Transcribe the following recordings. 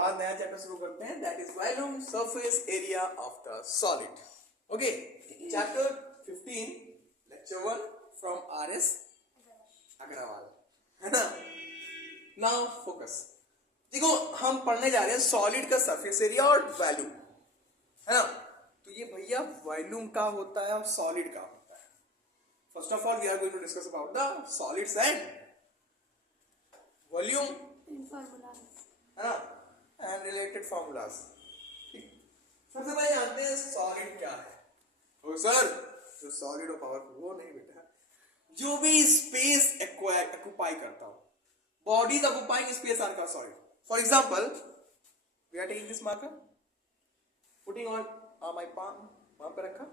आज नया चैप्टर शुरू करते हैं, that is volume surface area of the solid. Okay, chapter 15 lecture 1 from R S. Agarwal, है ना। Now focus. देखो हम पढ़ने जा रहे हैं सॉलिड का सरफेस एरिया और वॉल्यूम, है ना। तो ये भैया वॉल्यूम का होता है और सॉलिड का होता है। First of all we are going to discuss about the solids and volume, है ना, एंड रिलेटेड फॉर्मूलाज। सबसे पहले जानते हैं सॉलिड क्या है। ओ सर, जो सॉलिड और पावरफुल, वो नहीं बेटा, जो भी स्पेस ऑक्युपाई करता हो, bodies occupying space are called solid. For example, we are taking this marker, putting on my palm, वहां पे रखा,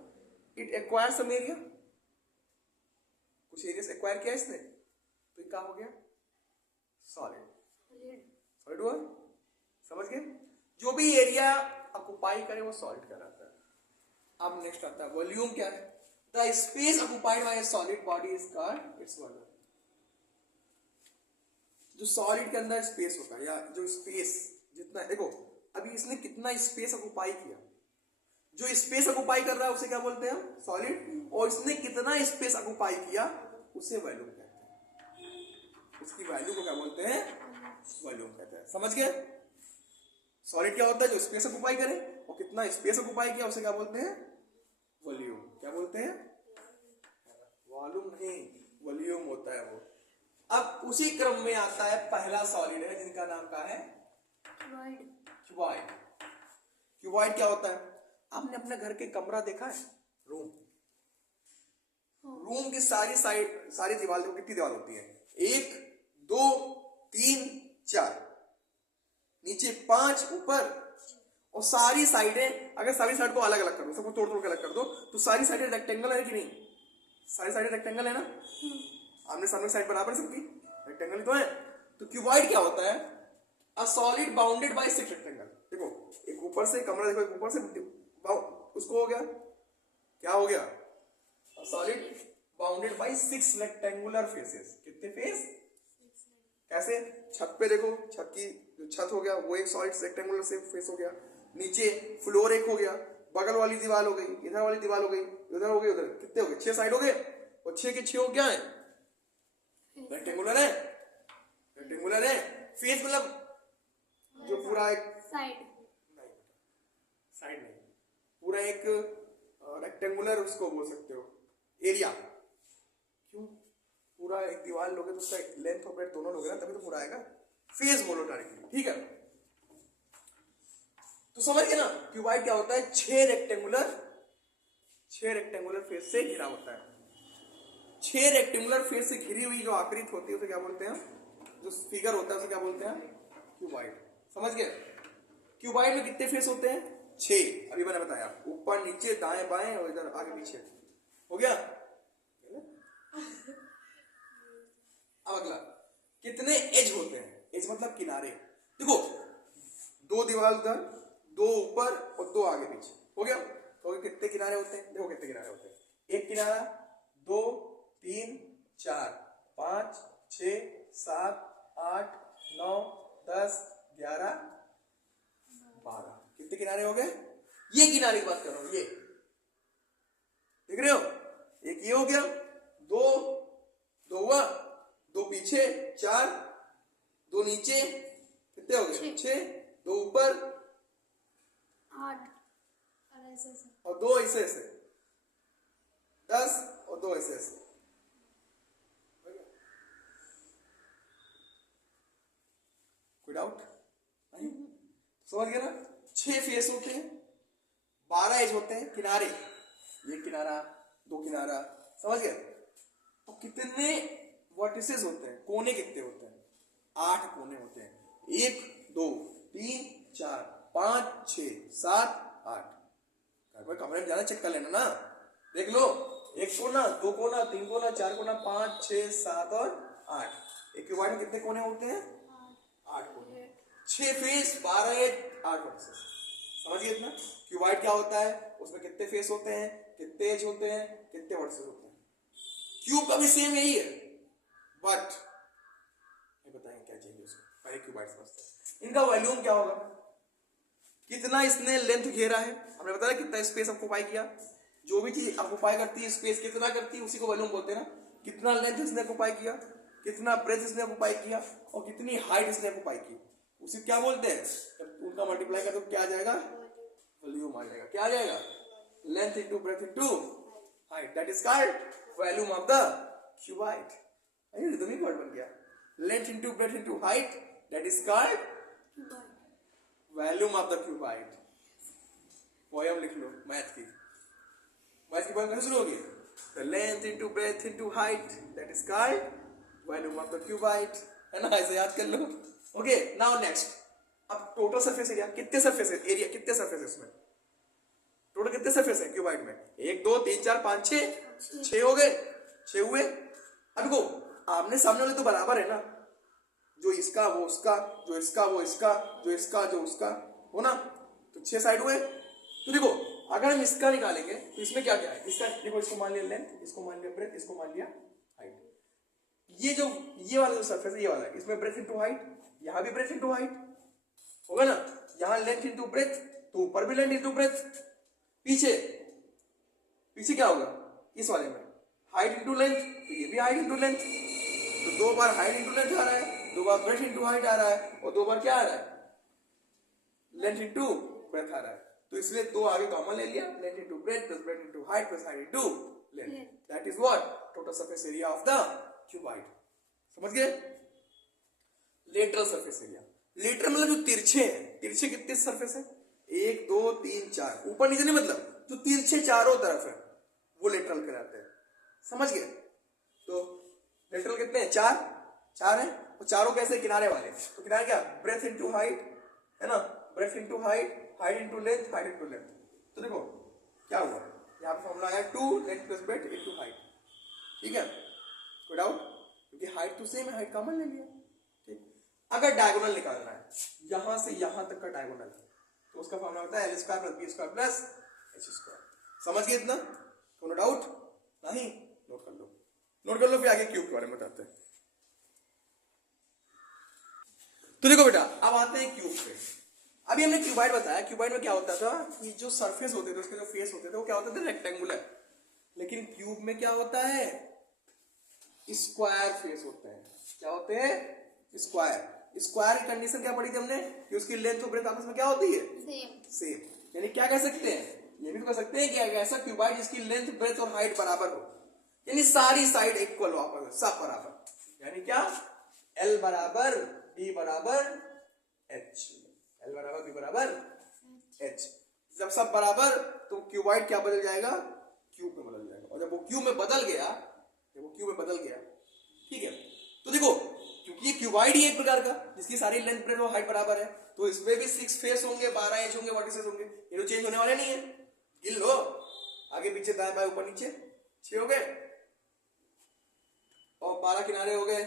इट एक्वायर सम एरिया, कुछ एरिया एक्वायर किया इसने, तो ये क्या हो गया, सॉलिड। सॉलिड हुआ, समझ गए। जो भी एरिया ऑक्युपाई करे वो सॉलिड कहलाता है। अब नेक्स्ट आता है वॉल्यूम। क्या है? The space occupied by a solid body is called its volume. जो सॉलिड के अंदर स्पेस होता है, या जो स्पेस जितना, देखो अभी इसने कितना स्पेस ऑक्युपाई किया, जो स्पेस ऑक्युपाई कर रहा है उसे क्या बोलते हैं, सॉलिड। और इसने कितना स्पेस ऑक्युपाई किया उसे वॉल्यूम कहते हैं। उसकी वैल्यू को क्या बोलते हैं, वॉल्यूम कहते हैं। समझ गए। सॉलिड क्या होता है, जो स्पेस ऑक्युपाई करे, और कितना स्पेस ऑक्युपाई किया उसे क्या बोलते हैं, वॉल्यूम। क्या बोलते हैं, वॉल्यूम नहीं, वॉल्यूम होता है वो। अब उसी क्रम में आता है पहला सॉलिड है जिनका नाम क्या है, क्यूबॉइड। क्यूबॉइड क्या होता है, आपने अपने घर के कमरा देखा है, रूम, रूम की सारी दीवार देखो, कितनी दीवार होती है, 1 2 3 4, नीचे 5, ऊपर, और सारी साइडें, अगर सारी साइड को अलग अलग कर दो, सबको तोड़ तोड़ के अलग कर दो, तो सारी साइडें रेक्टेंगल है कि नहीं, सारी साइडें रेक्टेंगल है ना, आमने सामने साइड बराबर है सबकी, रेक्टेंगल तो है। तो क्यूबॉइड क्या होता है, a solid bounded by 6 rectangle. देखो एक ऊपर से कमरा, देखो एक ऊपर से, उसको हो गया, क्या हो गया, solid bounded by 6 rectangular faces. कितने फेस, कैसे, छत पे देखो, छत की जो छत हो गया वो एक सॉलिड रेक्टेंगुलर से फेस हो गया, नीचे फ्लोर एक हो गया, बगल वाली दीवार हो गई, इधर वाली दीवार हो गई, उधर हो गई, उधर, कितने हो गए, 6 साइड हो गए, और 6 के 6 क्या है, रेक्टेंगुलर है, रेक्टेंगुलर है। फेस मतलब जो पूरा एक साइड नहीं, साइड नहीं, पूरा एक रेक्टेंगुलर उसको बोल सकते हो, एरिया। क्यों, पूरा एक दीवार लोगे तो उसका लेंथ और ब्रेड्थ दोनों लोगे ना, तभी तो पूरा आएगा। फेस बोलो डायरेक्टली, ठीक है। तो समझ गए ना, क्यूबॉइड क्या होता है, 6 रेक्टेंगुलर फेस से घिरा होता है। 6 रेक्टेंगुलर फेस से घिरी हुई जो आकृति होती है उसे क्या बोलते हैं, जो फिगर होता है उसे क्या बोलते हैं, क्यूबॉइड। समझ गए। क्यूबॉइड में कितने फेस होते हैं, 6। अभी मैंने बताया, ऊपर नीचे दाएं बाएं और इधर आगे पीछे, हो गया। अब अगला, कितने एज होते हैं, एज मतलब किनारे। देखो 2 दीवार उधर, 2 ऊपर और 2 आगे पीछे, हो गया। तो कितने किनारे होते हैं, देखो कितने किनारे होते हैं, एक किनारा, 2 3 4 5 6 7 8 9 10 11 12, कितने किनारे हो गए। ये किनारे की बात कर रहा हूं, ये देख रहे हो, एक ये हो गया, 2 हुआ, 2 पीछे, 4, 2 नीचे, कितने हो गए, 6, 2 ऊपर, 8, और 2 ऐसे ऐसे, 10, और 2 ऐसे ऐसे। कोई डाउट नहीं, समझ गए ना। 6 फेस होते हैं, 12 एज होते हैं, किनारे, ये किनारा, 2 किनारा, समझ गए। तो कितने वर्टिसेस होते हैं, कोने कितने होते हैं, 8 कोने होते हैं, 1 2 3 4 5 6 7 8। कमरे में जाना चेक कर लेना ना, देख लो, 1 कोना, 2 कोना, 3 कोना, 4 कोना, 5 6 7 और 8। एक क्यूबॉइड में कितने कोने होते हैं, 8 कोने, 6 फेस, 12 एज, 8 वर्टिसेस। समझ गए इतना। क्यूबॉइड क्या होता है, उसमें कितने फेस होते हैं, कितने एज होते हैं, कितने वर्टिसेस होते हैं। क्यूब का भी सेम यही है, बट ये बताएंगे क्या चाहिए उसको, पहले क्यूबॉइड समझते हैं। इनका वॉल्यूम क्या होगा, कितना इसने लेंथ घेरा है, हमने बताया कितना स्पेस ऑक्युपाई किया। जो भी चीज ऑक्युपाई करती है स्पेस कितना करती है उसी को वॉल्यूम बोलते हैं ना। कितना लेंथ इसने ऑक्युपाई किया, कितना ब्रेथ इसने ऑक्युपाई किया और कितनी हाइट इसने ऑक्युपाई की, उसी क्या बोलते हैं। जब उनका मल्टीप्लाई कर तो क्या आ जाएगा, वॉल्यूम आ जाएगा। क्या आ जाएगा, length into breath into height, that is called volume of the cuboid. Rhythm he word बन गया, length into breath into height, that is called volume of the cuboid. Poem लिख लो मैथ की पोयम कैसे शुरू होगी, the length into breath into height, that is called volume of the cuboid, है ना। ऐसे याद कर लो। ओके, नाउ नेक्स्ट, अब टोटल सरफेस एरिया, कितने सरफेस एरिया, कितने सरफेस है इसमें, टोटल कितने सरफेस है क्यूबाइड में, 1 2 3 4 5 6 हो गए, 6 हुए। अब देखो आमने सामने वाले तो बराबर है ना, जो इसका वो उसका, जो इसका वो इसका, जो इसका जो उसका, हो ना, तो 6 साइड हुए। तो देखो अगर हम इसका निकालेंगे तो इसमें क्या क्या है, इसका देखो, इसको मान लिया लेंथ, इसको मान लिया ब्रेथ, इसको मान लिया हाइट। ये वाला जो सरफेस है ये वाला है, इसमें ब्रेथ इंटू हाइट, यहां भी ब्रेथ इंटू हाइट होगा ना, यहां लेंथ इंटू ब्रेथ, तो ऊपर भी लेंथ इंटू ब्रेथ, पीछे क्या होगा इस वाले में, हाइट इंटू लेंथ, तो ये भी हाइट इंटू लेंथ, तो 2 बार हाइट इंटू लेंथ आ रहा है, 2 बार ब्रेथ इंटू हाइट आ रहा है, और 2 बार क्या आ रहा है, लेंथ इंटू ब्रेथ आ रहा है। तो इसलिए 2 आगे कॉमन ले लिया, length into breadth plus breadth into height plus height into length, that is what total surface area of the cuboid. समझ गए। लेटरल सरफेस एरिया, लेटरल मतलब जो तिरछे हैं, तिरछे कितने सरफेस है, 1 2 3 4, ऊपर नीचे नहीं, मतलब जो तिरछे चारों तरफ है वो लेटरल कहलाते हैं। समझ गए। तो लेटरल कितने हैं, 4 है, और चारों कैसे, किनारे वाले, तो किनारे क्या, ब्रेथ इंटू हाइट, है ना, breath into height, height into length, height into length. तो देखो क्या हुआ, यहाँ पे फॉर्मूला आया 2 length plus breadth into height, ठीक है, कोई डाउट, क्योंकि हाइट तो सेम है, हाइट कॉमन ले लिया। ठीक, अगर डायगोनल निकालना है यहां से यहां तक का डायगोनल, तो उसका फॉर्मूला होता है L² + B² + H²। समझ गए इतना, कोई डाउट नहीं, नोट कर लो, फिर आगे क्यूब के बारे में बताते हैं। तो देखो बेटा, अब आते हैं क्यूब पे। अभी हमने क्यूबाइड बताया, क्यूबाइड में क्या होता था कि जो सरफेस होते थे, उसके जो फेस होते थे वो क्या होते थे, रेक्टेंगुलर। लेकिन क्यूब में क्या होता है, स्क्वायर फेस होते हैं। क्या होते हैं, स्क्वायर। स्क्वायर की कंडीशन क्या पढ़ी थी हमने, कि उसकी लेंथ और ब्रेथ आपस में क्या होती है, सेम। यानी क्या कह सकते हैं, ये भी तो कह सकते हैं कि ऐसा क्यूबाइड जिसकी लेंथ ब्रेथ और हाइट बराबर हो, यानी सारी साइड इक्वल हो आपस में, सब बराबर। यानी क्या, L बराबर B बराबर H, L बराबर B बराबर H। जब सब बराबर तो क्यूबाइड क्या बदल जाएगा, क्यूब में बदल जाएगा। और जब वो क्यूब में बदल गया, ठीक है, तो देखो क्योंकि ये क्यूबाइड ही एक प्रकार का जिसकी सारी लेंथ ब्रेथ और हाइट बराबर है, तो इसमें भी 6 फेस होंगे, 12 एज होंगे, वर्टिसेस होंगे, ये तो चेंज होने वाले नहीं है। गिन लो, आगे पीछे दाएं बाएं ऊपर नीचे 6 हो गए, और 12 किनारे हो गए,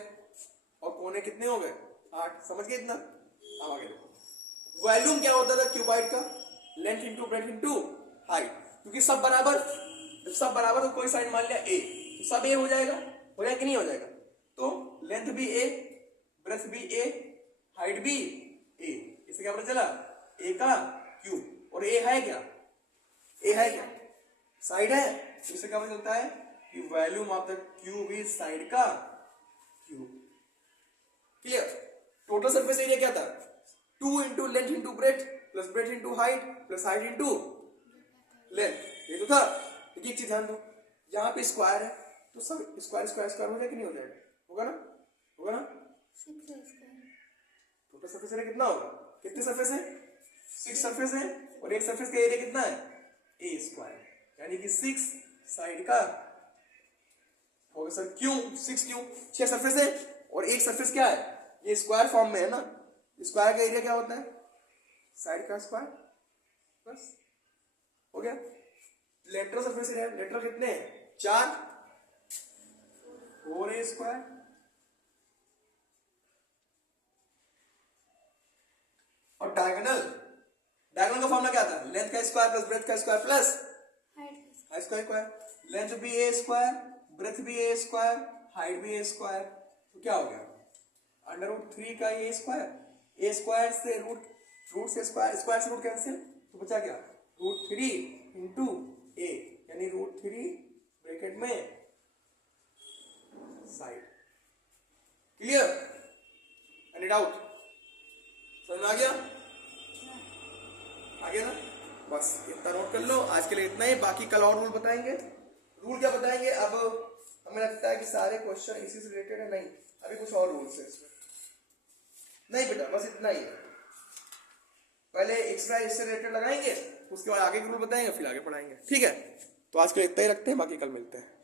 और कोने कितने हो गए, 8। समझ गए इतना। अब आगे देखो, वॉल्यूम क्या होता था क्यूबाइड का, length into breath into height, क्योंकि सब बराबर, जब सब बराबर तो कोई साइड मान लिया A, तो सब A हो जाएगा कि नहीं हो जाएगा, तो लेंथ भी A, ब्रेथ भी A, हाइट भी A। इससे क्या पता चला, A का क्यूब, और A है क्या, साइड है, तो इससे क्या पता चलता है कि volume of the cube is side का cube. Clear. Total surface area क्या था, 2 into length into breadth plus breadth into height plus height into length, ये तो था। एक चीज ध्यान दो, यहाँ पे स्क्वायर है तो सब स्क्वायर हो जाएगा कि नहीं हो जाएगा, होगा ना। टोटल सरफेस एरिया कितना होगा, कितने सरफेस है, 6 सरफेस है, और एक सरफेस का एरिया कितना है, A², यानी कि 6 साइड का होगा सर, क्यों 6 क्यों, 6 सरफेस है और एक सरफेस क्या है, ये स्क्वायर फॉर्म में है ना, स्क्वायर का एरिया क्या होता है, साइड का स्क्वायर, बस हो गया। लेटरल सरफेस एरिया, लेटरल कितने हैं, 4, 4A², और डायगोनल का फॉर्मूला क्या था, लेंथ का स्क्वायर प्लस ब्रेथ का square plus height square, length भी A², ब्रेथ भी A², हाइट भी A², तो क्या हो गया, √3 का A² से रूट से स्क्वायर, स्क्वायर से रूट कैंसिल, तो बचा क्या, √3 इंटू ए, यानी √3 ब्रैकेट में साइड। क्लियर? Any doubt? समझ में आ गया? आ गया ना? बस इतना नोट कर लो, आज के लिए इतना ही। बाकी कल और रूल बताएंगे। रूल क्या बताएंगे? अब हमें लगता है कि सारे क्वेश्चन इसी से रिलेटेड है, नहीं अभी कुछ और रूल्स है इसमें। नहीं बेटा बस इतना ही है, पहले एक्स्ट्रा इससे रिलेटेड लगाएंगे, उसके बाद आगे के रूल बताएंगे, फिर आगे पढ़ाएंगे। ठीक है, तो आज के लिए इतना ही रखते हैं, बाकी कल मिलते हैं।